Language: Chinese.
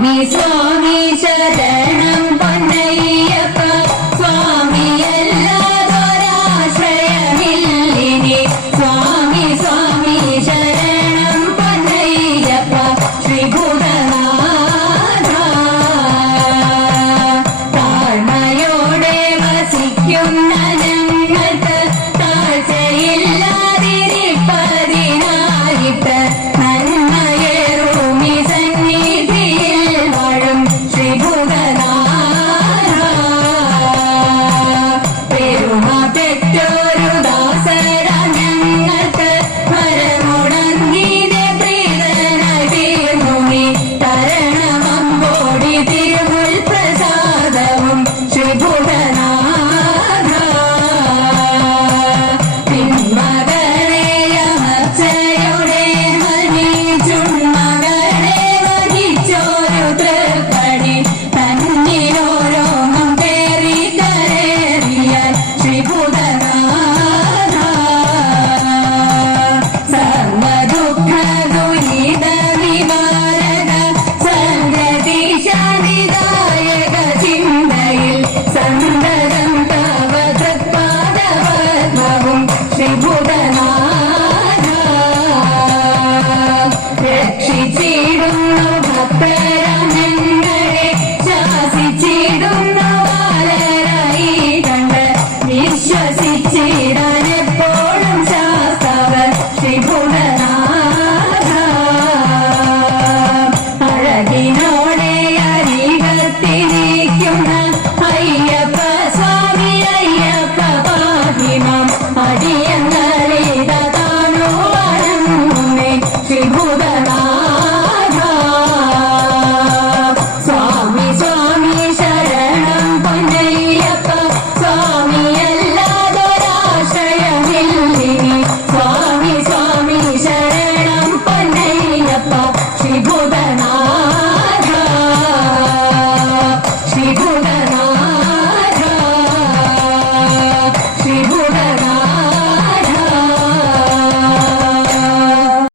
你说你现你不懂